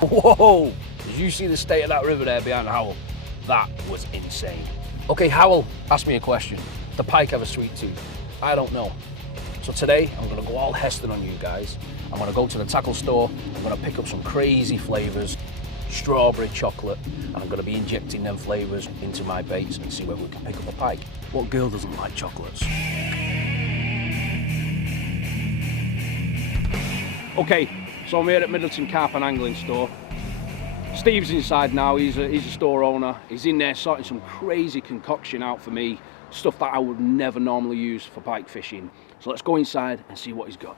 Whoa! Did you see the state of that river there behind Howell? That was insane. Okay, Howell asked me a question. The pike have a sweet tooth? I don't know. So today, I'm gonna go all Heston on you guys. I'm gonna go to the tackle store, I'm gonna pick up some crazy flavors, strawberry, chocolate, and I'm gonna be injecting them flavors into my baits and see whether we can pick up a pike. What girl doesn't like chocolates? Okay, so I'm here at Middleton Carp and Angling Store. Steve's inside now, he's a store owner. He's in there sorting some crazy concoction out for me, stuff that I would never normally use for pike fishing. So let's go inside and see what he's got.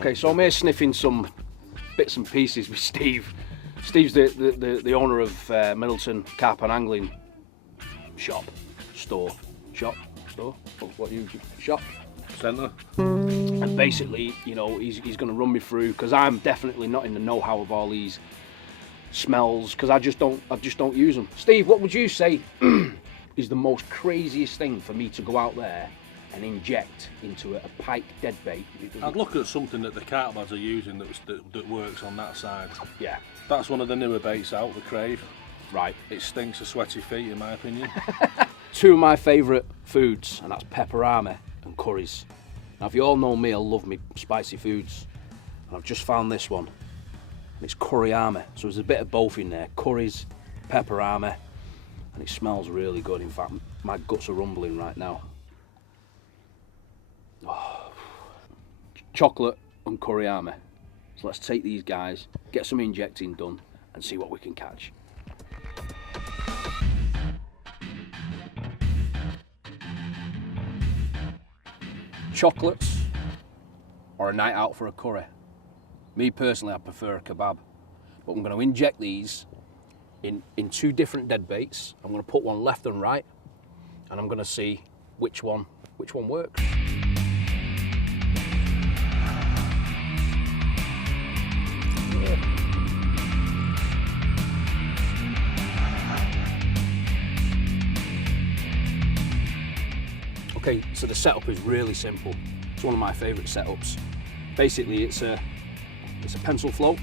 Okay, so I'm here sniffing some bits and pieces with Steve. Steve's the owner of Middleton Carp and Angling Shop, Store. Centre. And basically, you know, he's going to run me through, because I'm definitely not in the know-how of all these smells, because I just don't use them. Steve, what would you say is the most craziest thing for me to go out there and inject into a pike deadbait? I'd look at something that the carp lads are using that works on that side. Yeah. That's one of the newer baits out, the Crave. Right. It stinks of sweaty feet, in my opinion. Two of my favourite foods, and that's pepperami and curries. Now, if you all know me, I love me spicy foods, and I've just found this one, and it's curryami. So there's a bit of both in there, curries, pepperami, and it smells really good. In fact, my guts are rumbling right now. Oh. Chocolate and curryami. So let's take these guys, get some injecting done, and see what we can catch. Chocolates or a night out for a curry. Me personally, I prefer a kebab, but I'm going to inject these in two different dead baits. I'm going to put one left and right, and I'm going to see which one works. Okay, so the setup is really simple. It's one of my favourite setups. Basically, it's a pencil float,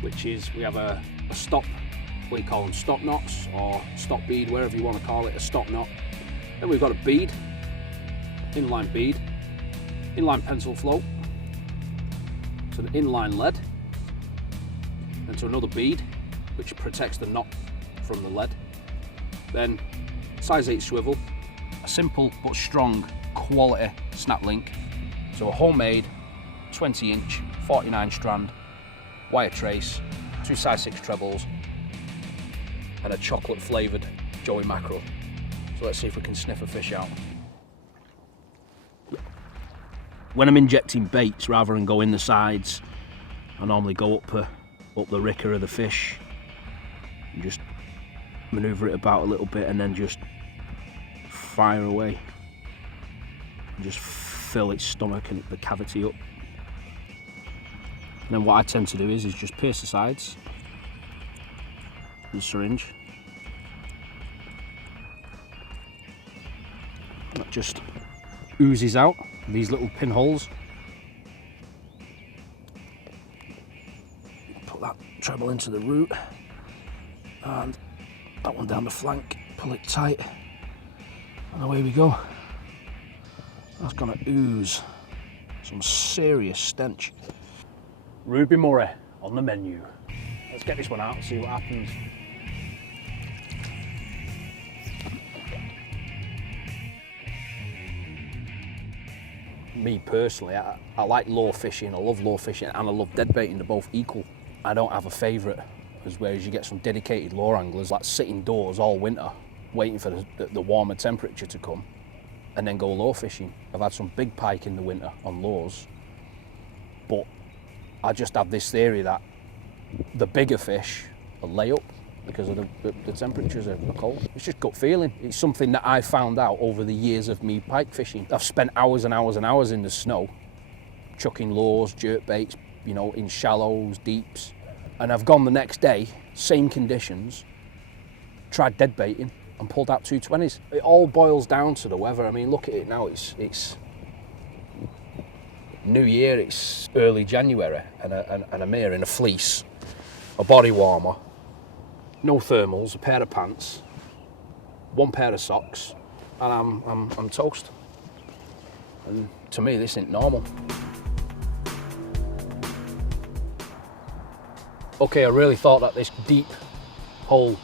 which is, we have a stop, what do you call them, stop knots or stop bead, wherever you want to call it, a stop knot. Then we've got a bead, inline pencil float, to the inline lead, and to another bead, which protects the knot from the lead. Then size 8 swivel, a simple but strong quality snap link, so a homemade 20-inch 49 strand wire trace, 2 size 6 trebles, and a chocolate flavoured Joey mackerel. So let's see if we can sniff a fish out. When I'm injecting baits, rather than go in the sides, I normally go up the ricker of the fish and just manoeuvre it about a little bit, and then just fire away and just fill its stomach and the cavity up. And then what I tend to do is just pierce the sides with a syringe. And that just oozes out these little pinholes. Put that treble into the root and that one down the flank, pull it tight. And away we go. That's gonna ooze some serious stench. Ruby Murray on the menu. Let's get this one out and see what happens. Me personally, I like lure fishing, I love lure fishing, and I love dead baiting, they're both equal. I don't have a favourite, whereas you get some dedicated lure anglers that sit indoors all winter waiting for the warmer temperature to come and then go lure fishing. I've had some big pike in the winter on lures, but I just have this theory that the bigger fish will lay up because of the temperatures are cold. It's just gut feeling. It's something that I found out over the years of me pike fishing. I've spent hours and hours and hours in the snow, chucking lures, jerk baits, you know, in shallows, deeps, and I've gone the next day, same conditions, tried dead baiting and pulled out 220s. It all boils down to the weather. I mean, look at it now, it's New Year, it's early January, and I'm here in a fleece, a body warmer, no thermals, a pair of pants, one pair of socks, and I'm toast. And to me, this ain't normal. Okay, I really thought that this deep hole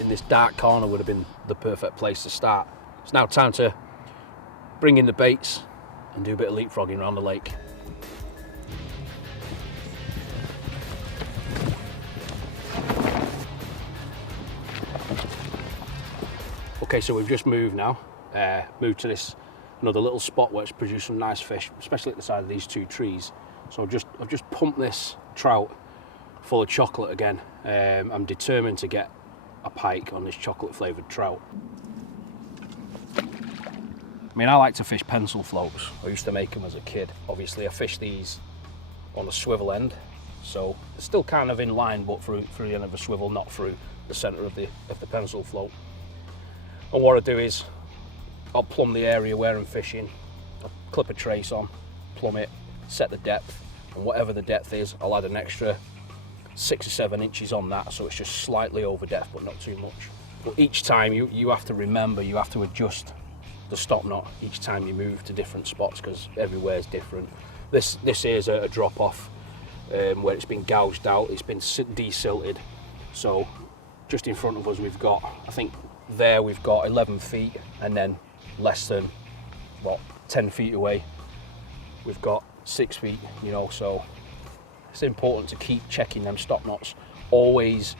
in this dark corner would have been the perfect place to start. It's now time to bring in the baits and do a bit of leapfrogging around the lake. Okay, so we've just moved now, moved to this another little spot where it's produced some nice fish, especially at the side of these two trees. So I've just pumped this trout full of chocolate again. I'm determined to get a pike on this chocolate flavoured trout. I mean, I like to fish pencil floats. I used to make them as a kid. Obviously, I fish these on the swivel end, so it's still kind of in line, but through the end of the swivel, not through the centre of the pencil float. And what I do is I'll plumb the area where I'm fishing, I'll clip a trace on, plumb it, set the depth, and whatever the depth is, I'll add an extra 6 or 7 inches on that, so it's just slightly over depth but not too much. But each time you have to remember, you have to adjust the stop knot each time you move to different spots, because everywhere is different. This is a drop off where it's been gouged out, it's been desilted. So just in front of us we've got, I think there we've got 11 feet, and then less than, what, 10 feet away we've got 6 feet, you know, so it's important to keep checking them stop knots. Always,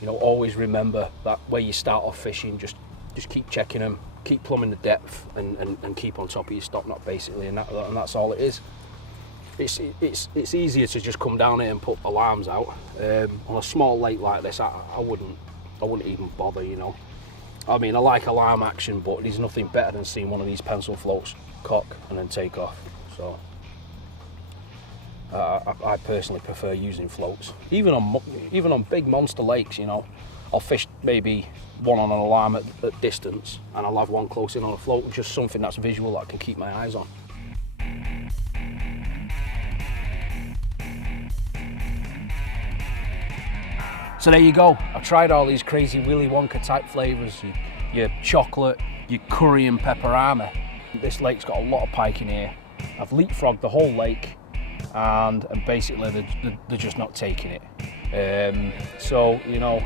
you know, always remember that where you start off fishing, just keep checking them, keep plumbing the depth, and keep on top of your stop knot basically, and that's all it is. It's easier to just come down here and put alarms out. On a small lake like this, I wouldn't even bother, you know. I mean, I like alarm action, but there's nothing better than seeing one of these pencil floats cock and then take off. So I personally prefer using floats. Even on big monster lakes, you know, I'll fish maybe one on an alarm at distance, and I'll have one close in on a float, just something that's visual that I can keep my eyes on. So there you go. I've tried all these crazy Willy Wonka type flavours, your chocolate, your curry and pepperami. This lake's got a lot of pike in here. I've leapfrogged the whole lake, and basically they're just not taking it. So, you know,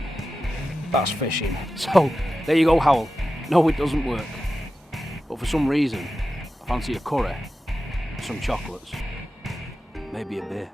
that's fishing. So there you go, Howell. No, it doesn't work. But for some reason, I fancy a curry, some chocolates, maybe a beer.